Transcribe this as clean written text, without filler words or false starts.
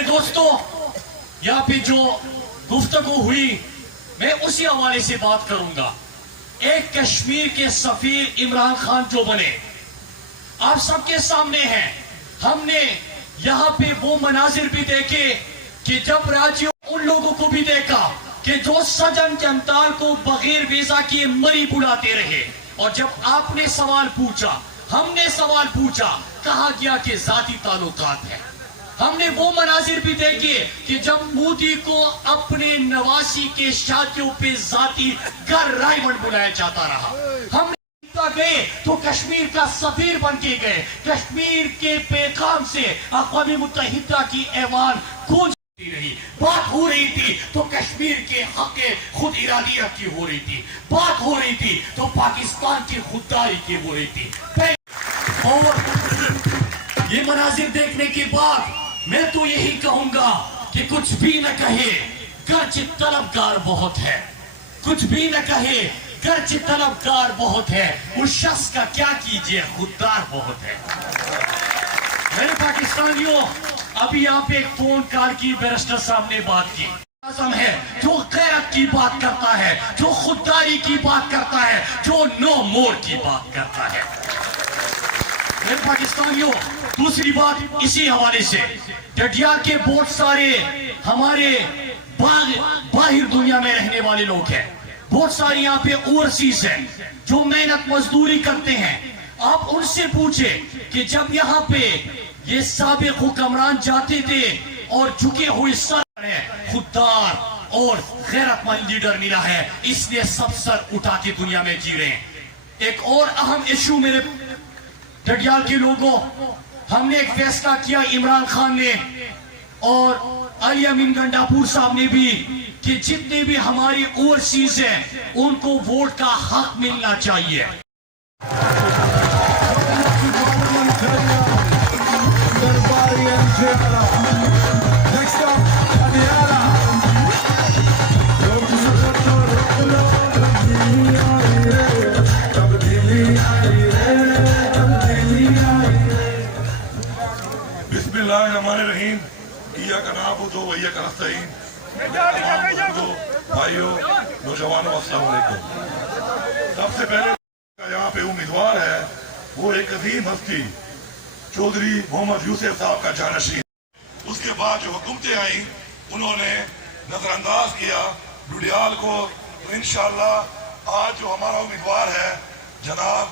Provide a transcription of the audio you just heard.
मेरे दोस्तों, यहाँ पे जो गुफ्तगू हुई मैं उसी हवाले से बात करूंगा। एक कश्मीर के सफीर इमरान खान जो बने, आप सबके सामने हैं। हमने यहाँ पे वो मनाजिर भी देखे कि जब राज्यों उन लोगों को भी देखा कि जो सजन जमताल को बगैर वीजा किए मरी बुलाते रहे, और जब आपने सवाल पूछा, हमने सवाल पूछा, कहा गया कि जाती ताल्लुकात है। हमने वो मनाजिर भी देखे कि जब मोदी को अपने नवासी के शादियों पे जाती घर रायवंड बुलाया जाता रहा, हमने गए तो कश्मीर का सफीर बन के गए। कश्मीर के पैगाम से अक़वाम मुत्तहिदा की ऐवान गूंज रही। बात हो रही थी तो कश्मीर के हक खुद इरादिया की हो रही थी, बात हो रही थी तो पाकिस्तान की खुददारी की हो रही थी। और ये मनाजिर देखने के बाद मैं तो यही कहूंगा कि कुछ भी न कहे, गर्ज तलबगार बहुत है। कुछ भी न कहे, गर्ज तलबगार बहुत है। उस शख्स का क्या कीजिए, खुददार बहुत है। मेरे पाकिस्तानियों, अभी यहाँ पे एक फोन कॉल की बैरिस्टर साहब ने बात की। आज़म है जो गैरत की बात करता है, जो खुददारी की बात करता है, जो नो मोर की बात करता है। मेरे पाकिस्तानियों, दूसरी बात इसी हवाले से, डडियाल के बहुत सारे हमारे बाहर दुनिया में रहने वाले लोग हैं, बहुत सारे यहाँ पे ओवरसीज हैं जो मेहनत मजदूरी करते हैं। आप उनसे पूछे कि जब यहाँ पे ये साबिक हुक्मरान जाते थे और झुके हुए सर, खुददार और गैरतमंद लीडर मिला है, इसलिए सब सर उठा के दुनिया में जी रहे हैं। एक और अहम इशू मेरे डडियाल के लोगों, हमने एक फैसला किया, इमरान खान ने और अली अमीन गंडापुर साहब ने भी, कि जितने भी हमारी ओवरसीज हैं उनको वोट का हक मिलना चाहिए। बिस्मिल्लाहिर्रहमानिर्रहीम। इय्याका नअबुदु व इय्याका नस्तईन। भाइयों, नौजवानों, अस्सलाम वालेकुम। सबसे पहले यहाँ पे उम्मीदवार है वो एक अजीम हस्ती चौधरी मोहम्मद यूसुफ साहब का जानशीन। उसके बाद जो हुकूमतें आई उन्होंने नजरअंदाज किया डडियाल को। तो इंशाअल्लाह आज जो हमारा उम्मीदवार है जनाब